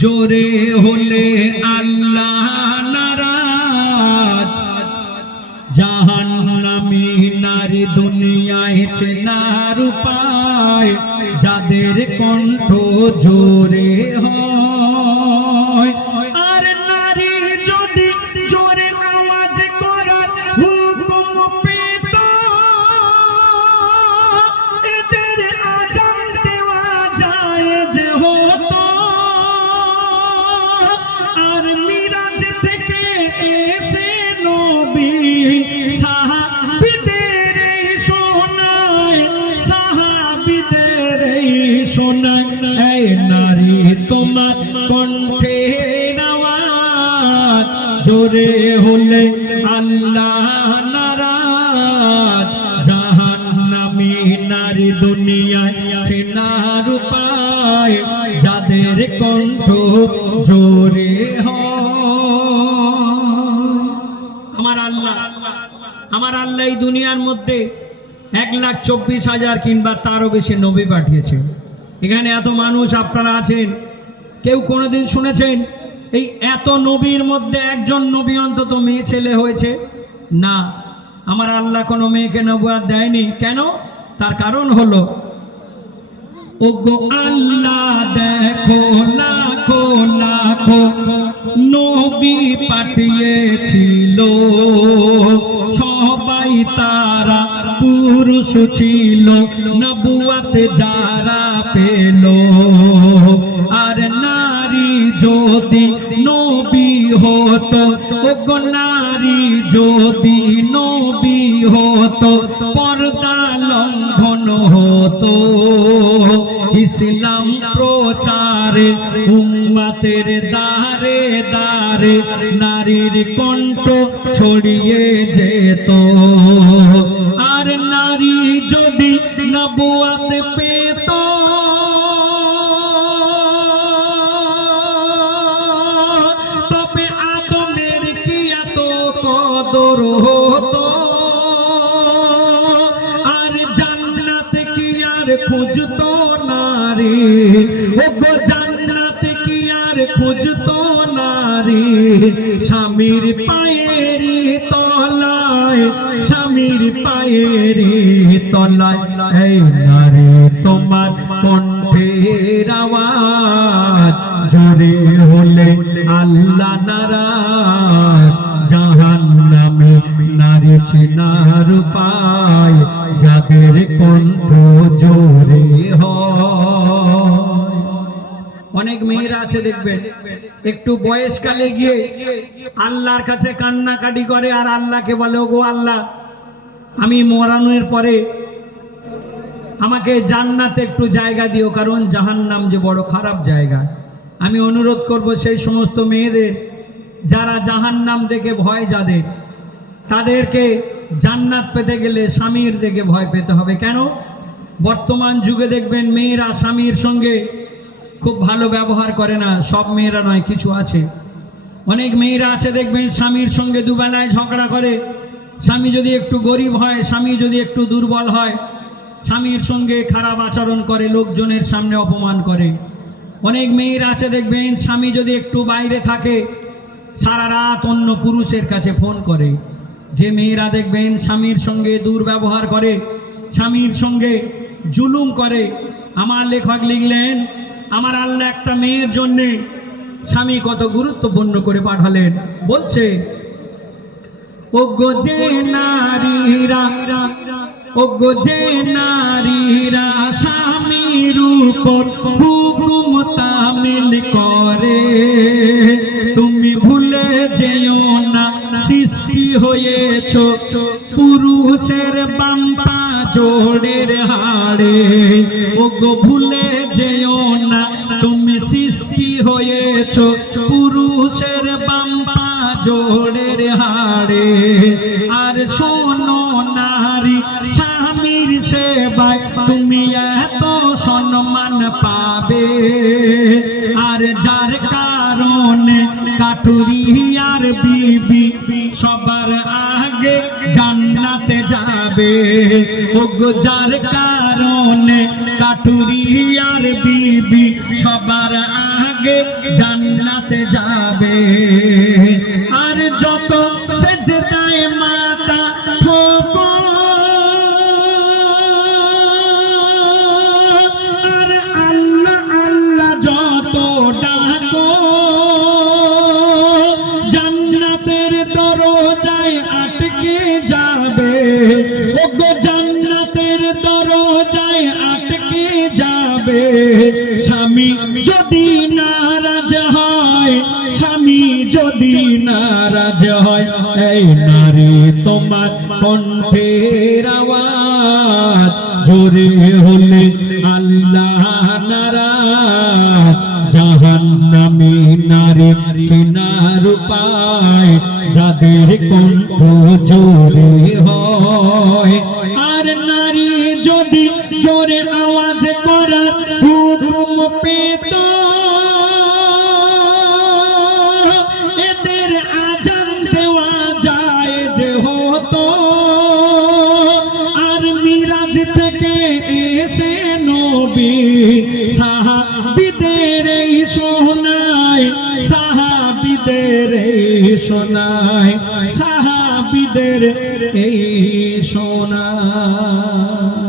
জোরে হলে আল্লাহ নারাজ, জাহান্নামী নারী দুনিয়ায় চেনার উপায়, যাদের কণ্ঠ জোরে হয়। আর নারী যদি জোরে আওয়াজ করার হুকুম পেত, এদের আজান দেওয়া যায় যে হতো। আর মিরাজ থেকে এসে নবী সাহাবীদের শোনায়, সাহাবীদের শোনায়, এই নারী তোমার কণ্ঠের আওয়াজ জোরে হলে আল্লাহ নারাজ, জাহান্নামী নারী দুনিয়ায় চেনার উপায়, যাদের কণ্ঠ জোরে হয়। আমার আল্লাহ এই দুনিয়ার মধ্যে 1,24,000 কিংবা তারও বেশি নবী পাঠিয়েছে। এখানে এত মানুষ আপনারা আছেন, কেউ কোনোদিন শুনেছেন এই এত নবীর মধ্যে একজন নবী অন্তত মেয়ে ছেলে হয়েছে? না, আমার আল্লাহ কোনো মেয়েকে নবুয়ত দেয়নি। কেন? তার কারণ হলো, ওগো আল্লাহ দেখো লাখো লাখো নবী পাঠিয়েছিল, সবাই তারা পুরুষ ছিল, নবুয়ত যারা পেল। আর নারী যদি নবী হতো, ওগো নারী যদি নবী হতো, পর্দা লঙ্ঘন হতো। ইসলাম প্রচারে উম্মতের দারে দারে নারীর কণ্ঠ ছড়িয়ে যেত। আর নারী যদি নবুয়ত পেত, তবে আদমের কি এত কদর হতো? আর জান্নাত কি আর খুঁজতো নারী? ওগো জান্নাত কি আর খুঁজতো নারী? স্বামীর পায়েরই তলায়, স্বামীর পায়েরই তলায়, এই নারী তোমার কণ্ঠের আওয়াজ জোরে হলে আল্লাহ নারাজ, জাহান্নামী নারী চেনার উপায়, যাদের কণ্ঠ জোরে হয়। অনেক মেয়েরা আছে দেখবেন, একটু বয়সকালে গিয়ে আল্লাহর কাছে কান্নাকাটি করে, আর আল্লাহকে বলে, ওগো আল্লাহ, আমি মরানোর পরে আমাকে জান্নাতে একটু জায়গা দিও, কারণ জাহান্নাম যে বড় খারাপ জায়গা। আমি অনুরোধ করব সেই সমস্ত মেয়েদের যারা জাহান্নাম দেখে ভয়, যাদের, তাদেরকে জান্নাত পেতে গেলে স্বামীর দেখে ভয় পেতে হবে। কেন? বর্তমান যুগে দেখবেন মেয়েরা স্বামীর সঙ্গে খুব ভালো ব্যবহার করে না। সব মেয়েরা নয়, কিছু আছে। অনেক মেয়েরা আছে দেখবেন স্বামীর সঙ্গে দুবেলায় ঝগড়া করে। স্বামী যদি একটু গরিব হয়, স্বামী যদি একটু দুর্বল হয়, স্বামীর সঙ্গে খারাপ আচরণ করে, লোকজনের সামনে অপমান করে। অনেক মেয়েরা আছে দেখবেন স্বামী যদি একটু বাইরে থাকে, সারা রাত অন্য পুরুষের কাছে ফোন করে। যে মেয়েরা দেখবেন স্বামীর সঙ্গে দুর্ব্যবহার করে, স্বামীর সঙ্গে জুলুম করে, আমার লেখক লিখলেন, আমার আল্লাহ একটা মেয়ের জন্যে স্বামী কত গুরুত্বপূর্ণ করে পাঠালেন। বলছে, ওগো যে নারীরা, ওগো যে নারীরা স্বামীর উপর হুকুম তামিল করে, তুমি ভুলে যেও না সৃষ্টি হয়েছ পুরুষের বাম পা জোড়ের হাড়ে। ওগো ভুলে যেও না তুমি সৃষ্টি হয়েছ পুরুষের বাম পা জোড়ের হাড়ে। আর শোনো নারী, স্বামীর সেবায় তুমি এত সম্মান পাবে। আর যার কারণে কাটুরি আর বিবি সবার আগে জান্নাতে যাবে। ওগো যার কারণে কাটুরি আর বিবি সবার আগে জান্নাতে যাবে। আর যত সেজদায় মাথা ঠোকো আর আল্লাহ আল্লাহ যত ডাকো, জান্নাতের দরজায় আটকে যাবে। ওগো জান্নাতের দরজায় আটকে যাবে। স্বামী যদি নারাজ হয়, স্বামী যদি নারাজ হয়, এই নারী তোমার কণ্ঠের আওয়াজ জোরে হলে আল্লাহ নারাজ। জাহান্নামী নারী চেনার উপায় যাদের কণ্ঠ জোরে হয়। আর নারী যদি জোরে আওয়াজ করার হুকুম পেত, এদের আজান দেওয়া যায় যে হতো। আর মিরাজ থেকে এসে নবী সাহাবীদের এই শোনায়, সাহাবীদের এই শোনায়, সাহাবীদের এই শোনায়।